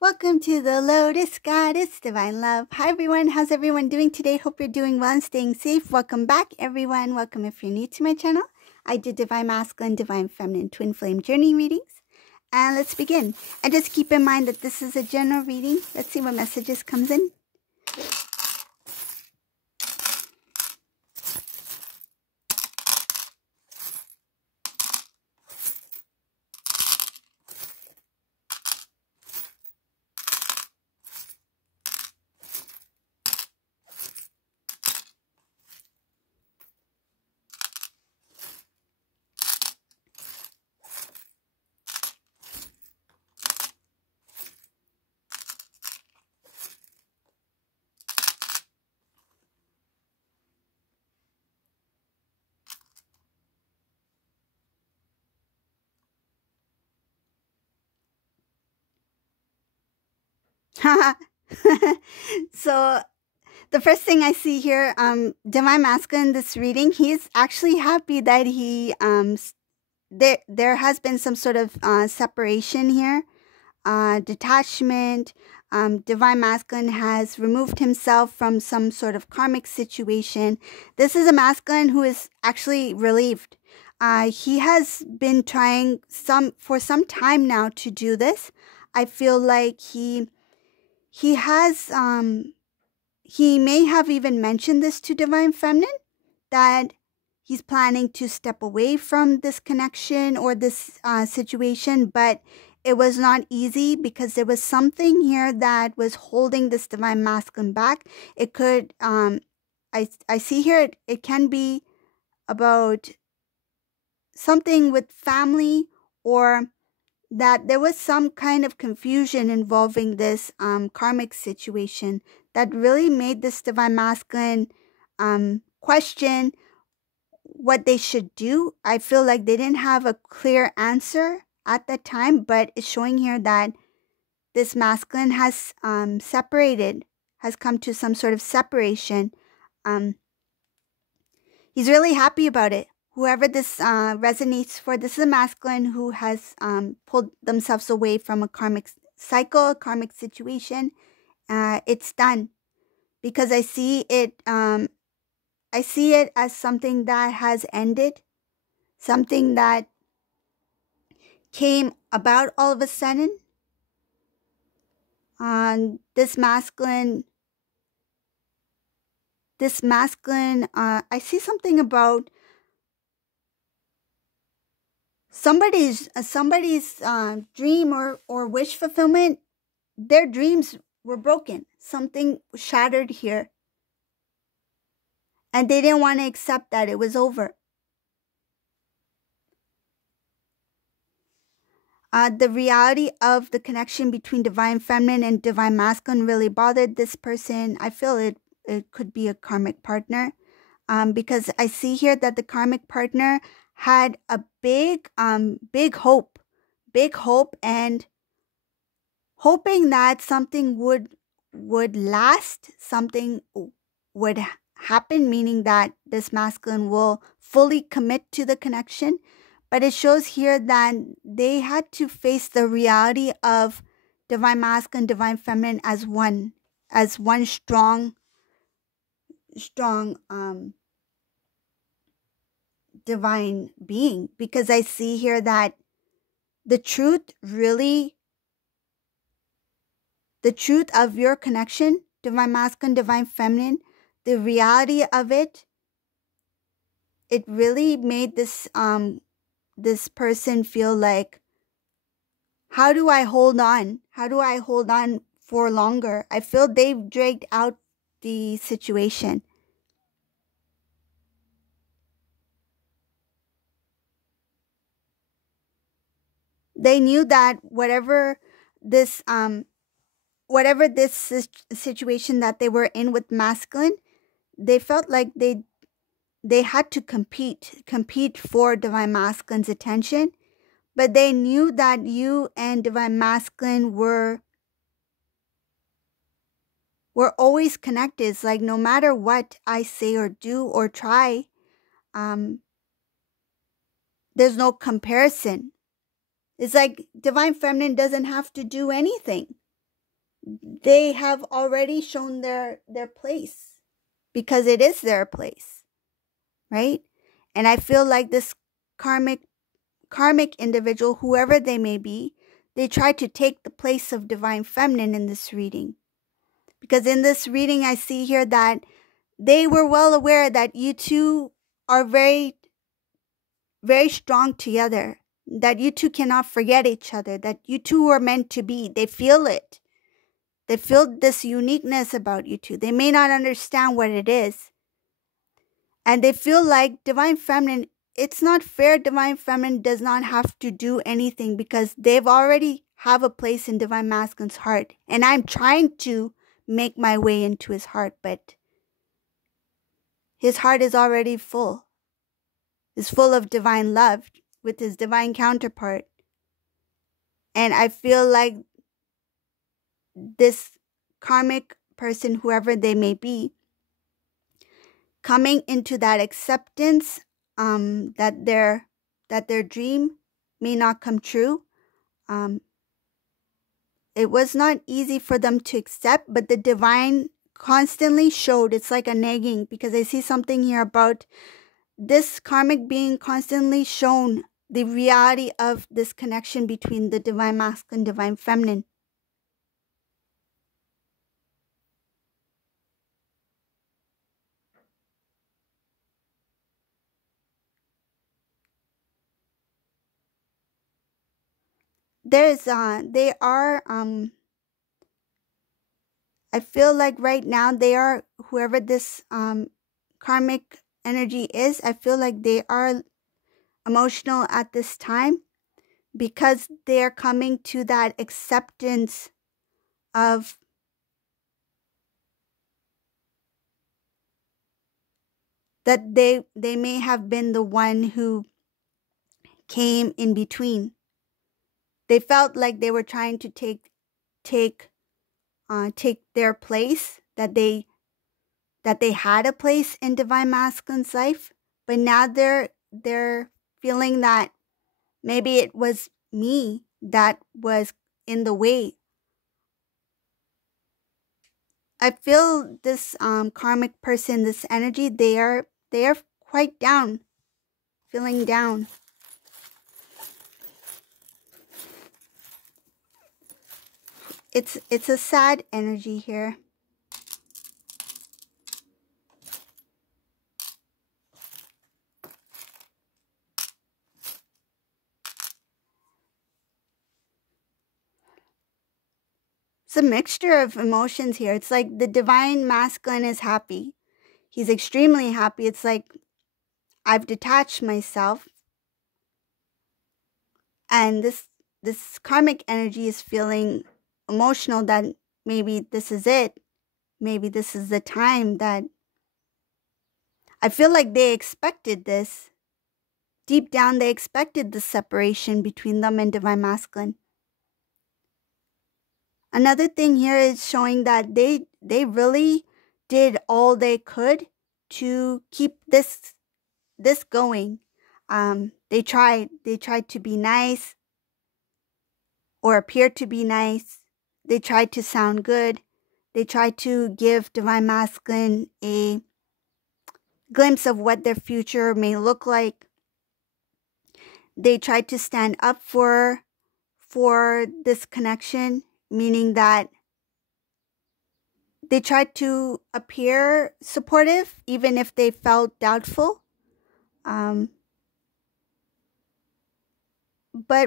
Welcome to the Lotus Goddess Divine Love. Hi everyone, how's everyone doing today? Hope you're doing well and staying safe. Welcome back everyone. Welcome if you're new to my channel. I do Divine Masculine, Divine Feminine, Twin Flame Journey readings. And let's begin. And just keep in mind that this is a general reading. Let's see what messages comes in. So the first thing I see here, Divine Masculine in this reading, he's actually happy that there has been some sort of separation here, detachment. Divine Masculine has removed himself from some sort of karmic situation. This is a masculine who is actually relieved. He has been trying for some time now to do this. I feel like he may have even mentioned this to Divine Feminine, that he's planning to step away from this connection or this situation, but it was not easy because there was something here that was holding this Divine Masculine back. It could, I see here, it can be about something with family, or that there was some kind of confusion involving this karmic situation that really made this Divine Masculine question what they should do. I feel like they didn't have a clear answer at that time, but it's showing here that this masculine has separated, has come to some sort of separation. He's really happy about it. Whoever this resonates for, this is a masculine who has pulled themselves away from a karmic cycle, karmic situation. It's done, because I see it as something that has ended, something that came about all of a sudden. This masculine, I see something about somebody's dream or wish fulfillment. Their dreams were broken. Something shattered here. And they didn't want to accept that it was over. The reality of the connection between Divine Feminine and Divine Masculine really bothered this person. I feel it could be a karmic partner, because I see here that the karmic partner had a big hope, and hoping that something would last, something would happen, meaning that this masculine will fully commit to the connection. But it shows here that they had to face the reality of Divine Masculine, Divine Feminine as one strong divine being. Because I see here that the truth of your connection, Divine Masculine, Divine Feminine, the reality of it really made this person feel like, how do I hold on? How do I hold on for longer? I feel they've dragged out the situation. They knew that whatever this situation that they were in with masculine, they felt like they had to compete for Divine Masculine's attention. But they knew that you and Divine Masculine were always connected. It's like, no matter what I say or do or try, there's no comparison. It's like Divine Feminine doesn't have to do anything. they have already shown their place, because it is their place, right? And I feel like this karmic individual, whoever they may be, they try to take the place of divine feminine in this reading. Because in this reading, I see here that they were well aware that you two are very, very strong together, that you two cannot forget each other, that you two are meant to be. They feel it. They feel this uniqueness about you two. They may not understand what it is. And they feel like divine feminine, it's not fair. Divine feminine does not have to do anything, because they've already have a place in divine masculine's heart. And I'm trying to make my way into his heart, but his heart is already full. It's full of divine love with his divine counterpart. And I feel like this karmic person, whoever they may be, coming into that acceptance, that their dream may not come true. It was not easy for them to accept, but the divine constantly showed. It's like a nagging, because I see something here about this karmic being constantly shown the reality of this connection between the divine masculine and divine feminine. They are, I feel like right now they are, whoever this karmic energy is, I feel like they are emotional at this time, because they're coming to that acceptance of that they may have been the one who came in between. They felt like they were trying to take their place, that they had a place in divine masculine's life, but now they're feeling that maybe it was me that was in the way. I feel this karmic person, this energy, they are quite down, feeling down. It's a sad energy here. It's a mixture of emotions here. It's like the divine masculine is happy. He's extremely happy. It's like, I've detached myself. And this karmic energy is feeling emotional, that maybe this is it. Maybe this is the time that I feel like they expected this. Deep down, they expected the separation between them and divine masculine. Another thing here is showing that they really did all they could to keep this going. They tried to be nice, or appear to be nice. They tried to sound good. They tried to give divine masculine a glimpse of what their future may look like. They tried to stand up for this connection, meaning that they tried to appear supportive even if they felt doubtful. But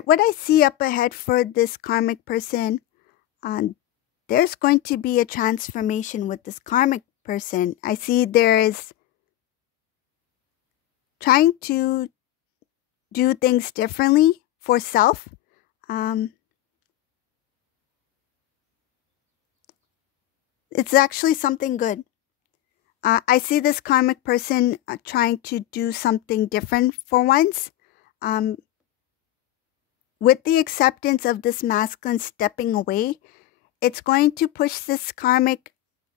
what I see up ahead for this karmic person, there's going to be a transformation with this karmic person. I see there is trying to do things differently for self. It's actually something good. I see this karmic person trying to do something different for once. With the acceptance of this masculine stepping away, it's going to push this karmic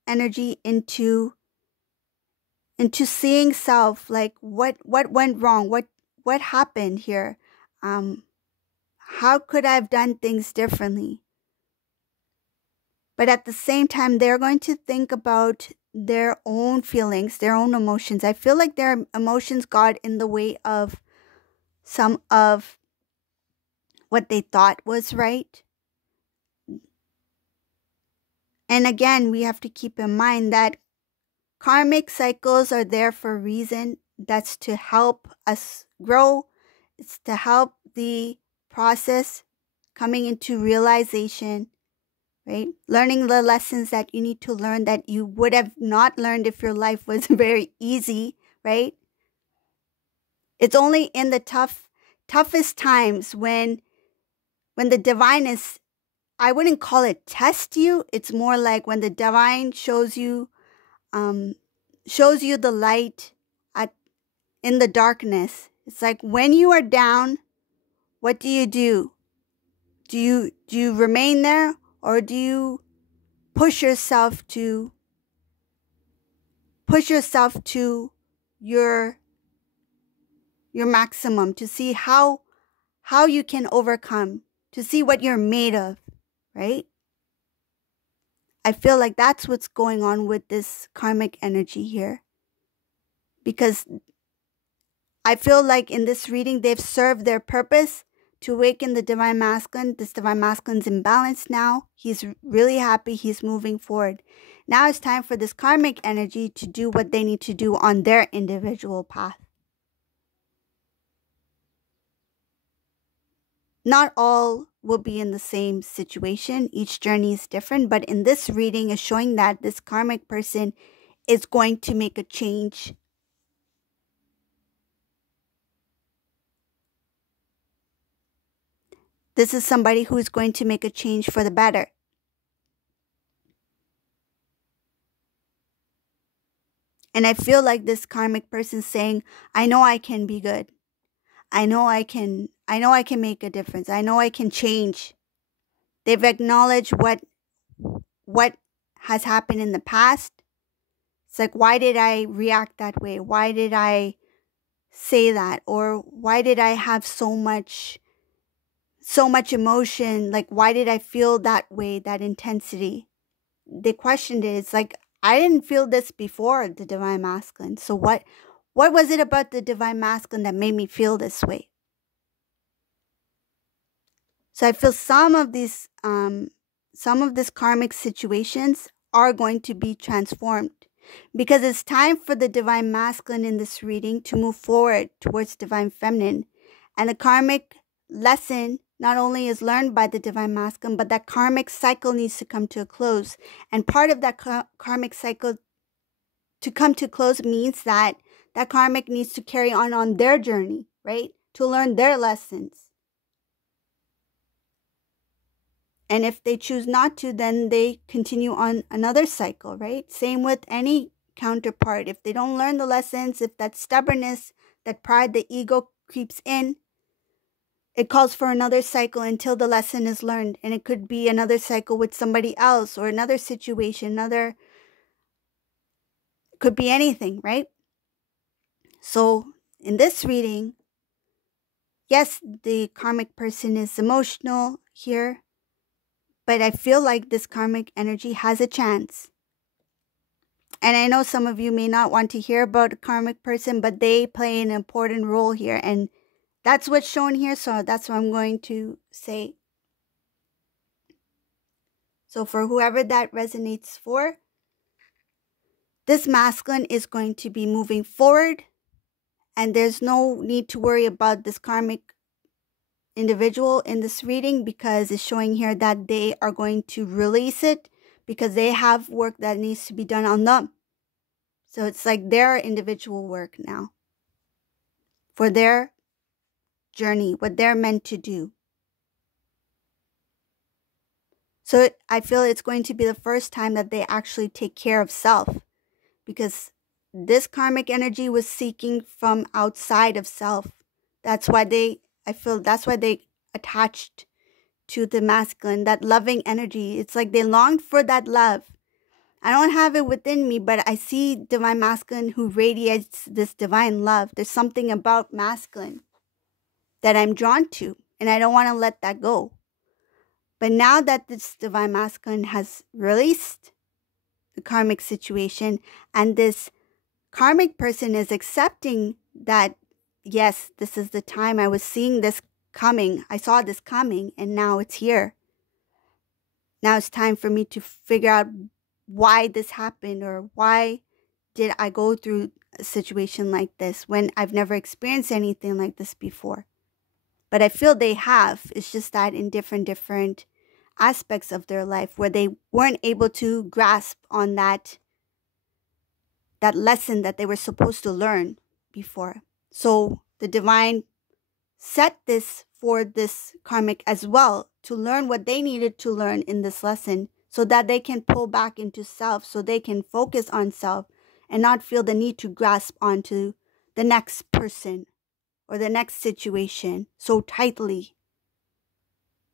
energy into seeing self, like what went wrong, what happened here, how could I have done things differently. But at the same time, they're going to think about their own feelings, their own emotions. I feel like their emotions got in the way of some of what they thought was right. And again, we have to keep in mind that karmic cycles are there for a reason. That's to help us grow. It's to help the process coming into realization, right? Learning the lessons that you need to learn that you would have not learned if your life was very easy, right? It's only in the toughest times when the divine is, I wouldn't call it test you. It's more like when the divine shows you the light in the darkness. It's like when you are down, what do you do? Do you remain there, or do you push yourself to your maximum, to see how you can overcome, to see what you're made of, right? I feel like that's what's going on with this karmic energy here. Because I feel like in this reading, they've served their purpose to awaken the divine masculine. This divine masculine's in balance now. He's really happy. He's moving forward. Now it's time for this karmic energy to do what they need to do on their individual path. Not all will be in the same situation. Each journey is different. But in this reading is showing that this karmic person is going to make a change. This is somebody who is going to make a change for the better. And I feel like this karmic person saying, I know I can be good. I know I can make a difference. I know I can change. They've acknowledged what has happened in the past. It's like, why did I react that way? Why did I say that? Or why did I have so much emotion? Like, why did I feel that way, that intensity? They questioned it. It's like, I didn't feel this before the divine masculine. So what was it about the divine masculine that made me feel this way? So I feel some of these karmic situations are going to be transformed, because it's time for the divine masculine in this reading to move forward towards divine feminine. And the karmic lesson not only is learned by the divine masculine, but that karmic cycle needs to come to a close. And part of that karmic cycle to come to close means that karmic needs to carry on their journey, right? To learn their lessons. And if they choose not to, then they continue on another cycle, right? Same with any counterpart. If they don't learn the lessons, if that stubbornness, that pride, the ego creeps in, it calls for another cycle until the lesson is learned. And it could be another cycle with somebody else, or another situation, it could be anything, right? So in this reading, yes, the karmic person is emotional here, but I feel like this karmic energy has a chance. And I know some of you may not want to hear about a karmic person, but they play an important role here. And that's what's shown here, so that's what I'm going to say. So for whoever that resonates for, this masculine is going to be moving forward. And there's no need to worry about this karmic individual in this reading, because it's showing here that they are going to release it, because they have work that needs to be done on them. So it's like their individual work now for their journey, what they're meant to do. So I feel it's going to be the first time that they actually take care of self, because this karmic energy was seeking from outside of self. That's why they attached to the masculine, that loving energy. It's like they longed for that love. I don't have it within me, but I see divine masculine who radiates this divine love. There's something about masculine that I'm drawn to, and I don't want to let that go. But now that this divine masculine has released the karmic situation, and this karmic person is accepting that, yes, this is the time, I was seeing this coming, I saw this coming, and now it's here. Now it's time for me to figure out why this happened, or why did I go through a situation like this when I've never experienced anything like this before. But I feel they have. It's just that in different aspects of their life where they weren't able to grasp on that lesson that they were supposed to learn before. So the divine set this for this karmic as well, to learn what they needed to learn in this lesson, so that they can pull back into self, so they can focus on self and not feel the need to grasp onto the next person or the next situation so tightly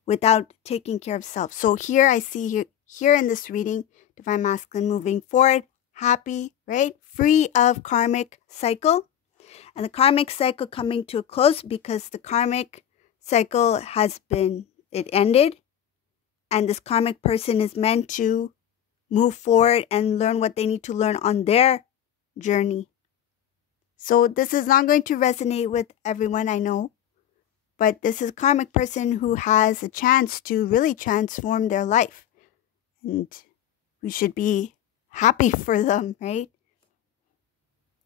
without taking care of self. So here I see here in this reading, divine masculine moving forward, happy, right? Free of karmic cycle. And the karmic cycle coming to a close, because the karmic cycle it ended. And this karmic person is meant to move forward and learn what they need to learn on their journey. So this is not going to resonate with everyone, I know. But this is a karmic person who has a chance to really transform their life. And we should be happy for them, right?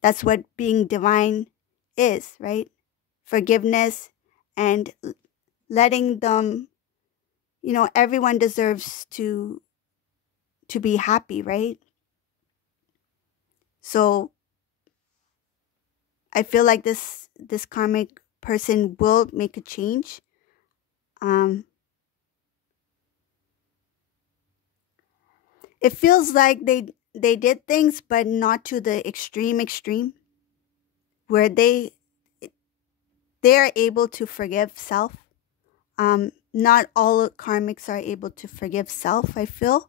That's what being divine is, right? Forgiveness and letting them, everyone deserves to be happy, right? So I feel like this karmic person will make a change. It feels like they did things, but not to the extreme, where they are able to forgive self. Not all karmics are able to forgive self, I feel.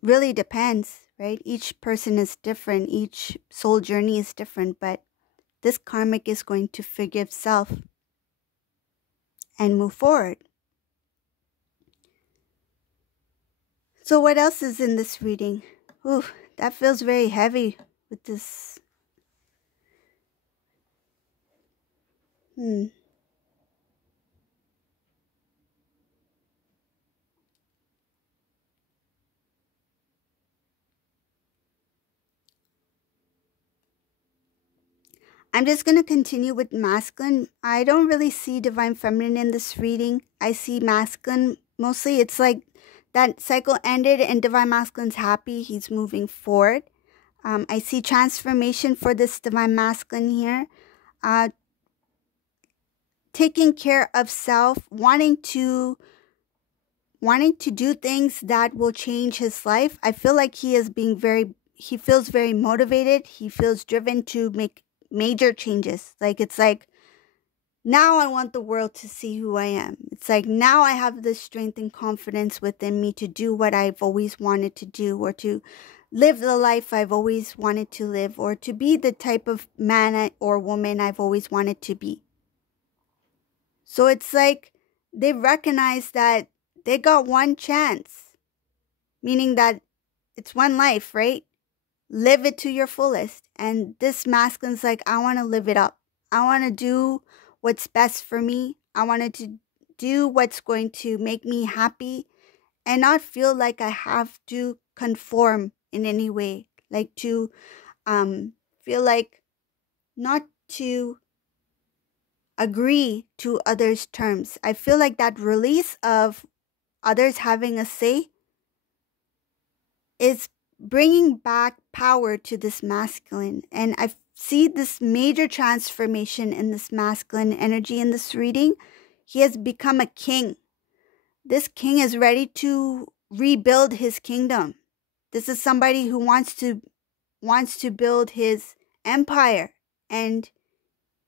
Really depends, right? Each person is different. Each soul journey is different. But this karmic is going to forgive self and move forward. So what else is in this reading? Ooh, that feels very heavy with this. I'm just going to continue with masculine. I don't really see divine feminine in this reading. I see masculine mostly. It's like that cycle ended and divine masculine's happy. He's moving forward. I see transformation for this divine masculine here. Taking care of self, wanting to do things that will change his life. I feel like he feels very motivated. He feels driven to make major changes. It's like, now I want the world to see who I am. It's like, now I have the strength and confidence within me to do what I've always wanted to do, or to live the life I've always wanted to live, or to be the type of man or woman I've always wanted to be. So it's like they recognize that they got one chance, meaning that it's one life, right? Live it to your fullest. And this masculine's like, I want to live it up. I want to do what's best for me. I wanted to do what's going to make me happy and not feel like I have to conform in any way. Like to feel like not to agree to others' terms. I feel like that release of others having a say is bringing back power to this masculine. And I see this major transformation in this masculine energy in this reading. He has become a king. This king is ready to rebuild his kingdom. This is somebody who wants to build his empire, and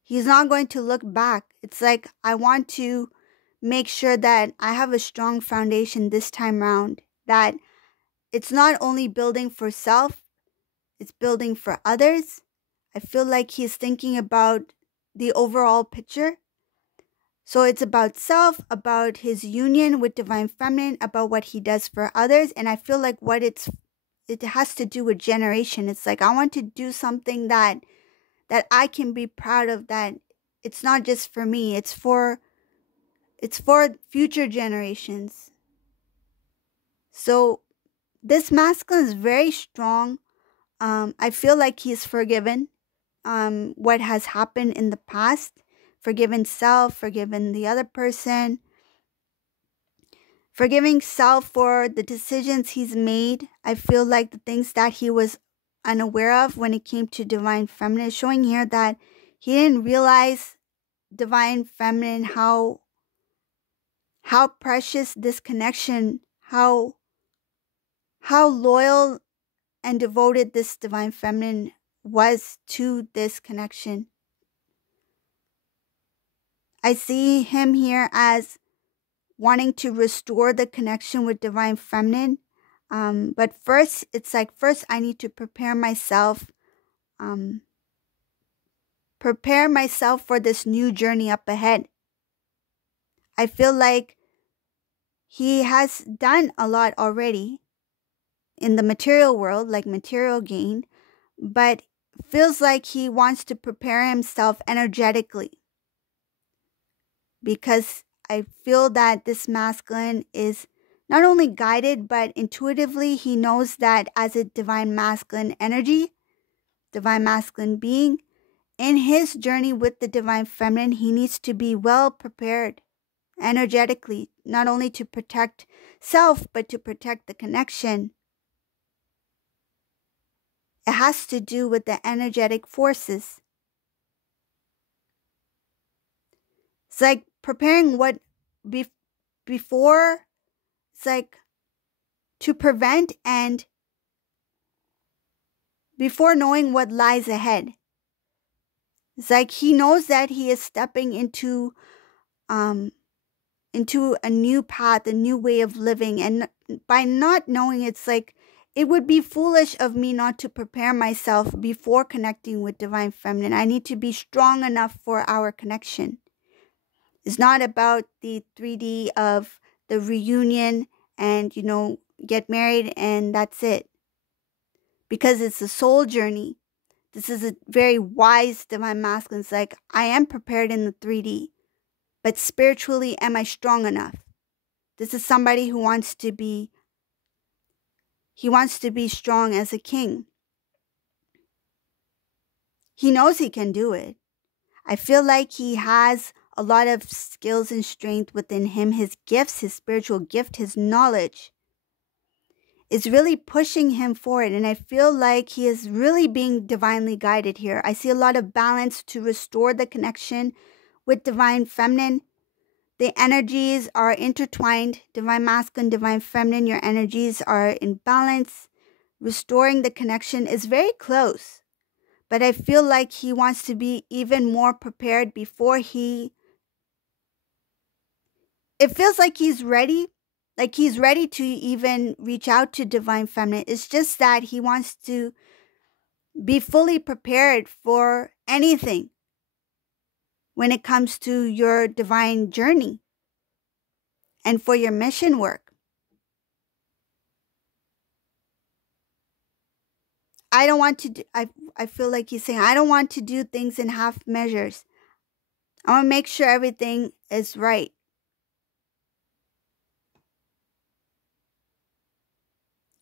he's not going to look back. It's like, I want to make sure that I have a strong foundation this time round, that it's not only building for self, it's building for others. I feel like he's thinking about the overall picture. So it's about self, about his union with divine feminine, about what he does for others. And I feel like it has to do with generation. It's like, I want to do something that I can be proud of, that it's not just for me, it's for future generations. So this masculine is very strong. I feel like he's forgiven what has happened in the past, forgiven self, forgiven the other person, forgiving self for the decisions he's made. I feel like the things that he was unaware of when it came to divine feminine is showing here that he didn't realize divine feminine, how precious this connection, how loyal and devoted this divine feminine was to this connection. I see him here as wanting to restore the connection with divine feminine. But first, it's like, first I need to prepare myself for this new journey up ahead. I feel like he has done a lot already in the material world, like material gain, but feels like he wants to prepare himself energetically, because I feel that this masculine is not only guided, but intuitively he knows that as a divine masculine energy, divine masculine being, in his journey with the divine feminine, he needs to be well prepared energetically, not only to protect self, but to protect the connection. It has to do with the energetic forces. It's like preparing what before, it's like to prevent and before knowing what lies ahead. It's like he knows that he is stepping into a new path, a new way of living. And by not knowing, it's like, it would be foolish of me not to prepare myself before connecting with divine feminine. I need to be strong enough for our connection. It's not about the 3D of the reunion and, get married and that's it. Because it's a soul journey. This is a very wise divine masculine. It's like, I am prepared in the 3D, but spiritually, am I strong enough? This is somebody who wants to be strong as a king. He knows he can do it. I feel like he has a lot of skills and strength within him. His gifts, his spiritual gift, his knowledge is really pushing him forward. And I feel like he is really being divinely guided here. I see a lot of balance to restore the connection with divine feminine. The energies are intertwined. Divine masculine, divine feminine, your energies are in balance. Restoring the connection is very close. But I feel like he wants to be even more prepared before it feels like he's ready. Like he's ready to even reach out to divine feminine. It's just that he wants to be fully prepared for anything when it comes to your divine journey and for your mission work. I don't want to I feel like he's saying, I don't want to do things in half measures. I want to make sure everything is right.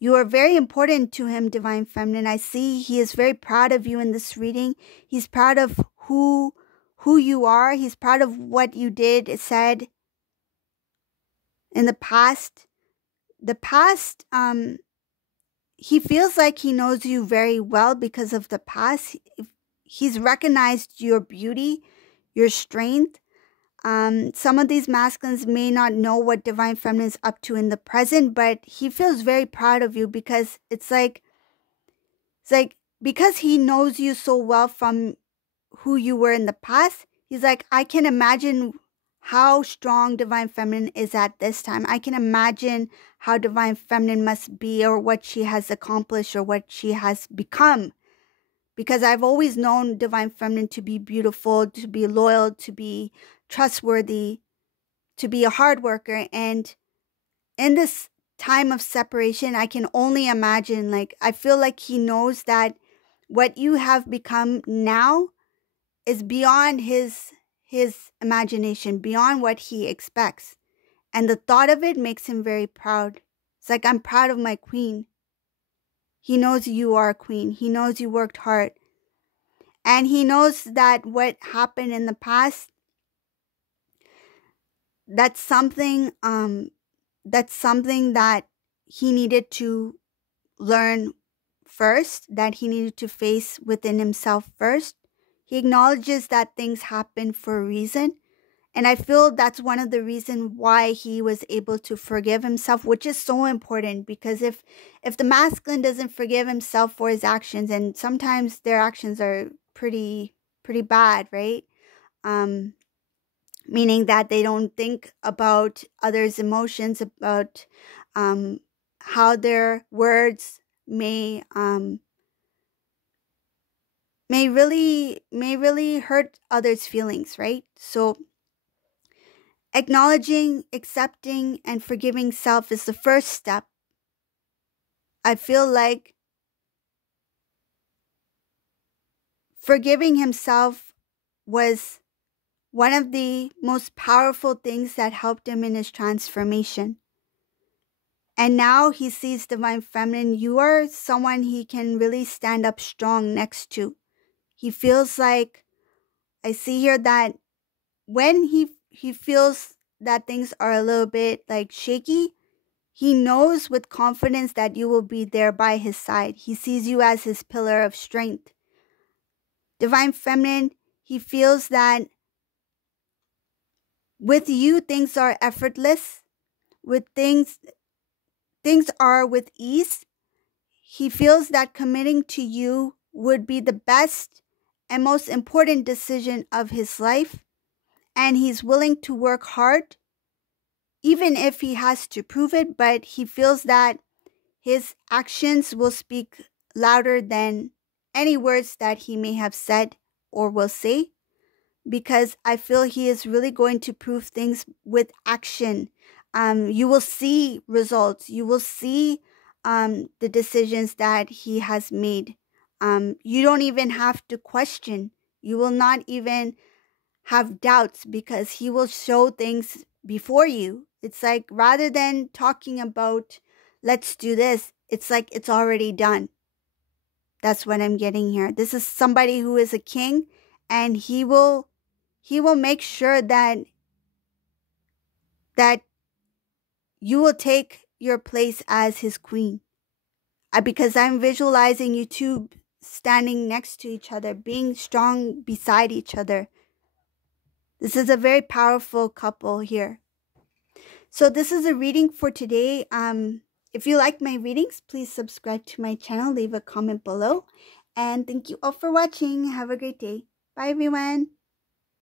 You are very important to him, divine feminine. I see he is very proud of you in this reading. He's proud of who you are. He's proud of what you did, said in the past. He feels like he knows you very well because of the past. He's recognized your beauty, your strength. Some of these masculines may not know what divine feminine is up to in the present, but he feels very proud of you because it's like because he knows you so well from who you were in the past. He's like, I can imagine how strong divine feminine is at this time. I can imagine how divine feminine must be, or what she has accomplished, or what she has become because I've always known Divine Feminine to be beautiful, to be loyal, to be trustworthy, to be a hard worker. And in this time of separation, I can only imagine, like, I feel like he knows that what you have become now is beyond his imagination, beyond what he expects. And the thought of it makes him very proud. It's like, I'm proud of my queen. He knows you are a queen. He knows you worked hard. And he knows that what happened in the past, that's something that he needed to learn first, that he needed to face within himself first. He acknowledges that things happen for a reason. And I feel that's one of the reasons why he was able to forgive himself, which is so important, because if the masculine doesn't forgive himself for his actions, and sometimes their actions are pretty bad, right? Meaning that they don't think about others' emotions, about how their words may really hurt others' feelings, right? So acknowledging, accepting, and forgiving self is the first step. I feel like forgiving himself was one of the most powerful things that helped him in his transformation. And now he sees Divine Feminine. You are someone he can really stand up strong next to. He feels like, I see here that when he feels that things are a little bit like shaky, he knows with confidence that you will be there by his side. He sees you as his pillar of strength. Divine Feminine, he feels that with you, things are effortless. With things are with ease. He feels that committing to you would be the best and most important decision of his life. And he's willing to work hard, even if he has to prove it. But he feels that his actions will speak louder than any words that he may have said or will say, because I feel he is really going to prove things with action. You will see results. You will see the decisions that he has made. You don't even have to question. You will not even have doubts, because he will show things before you. It's like, rather than talking about, let's do this, it's like it's already done. That's what I'm getting here. This is somebody who is a king, and he will make sure that you will take your place as his queen. Because I'm visualizing you two standing next to each other, being strong beside each other. This is a very powerful couple here. So this is a reading for today. If you like my readings, please subscribe to my channel, leave a comment below. And thank you all for watching. Have a great day. Bye, everyone.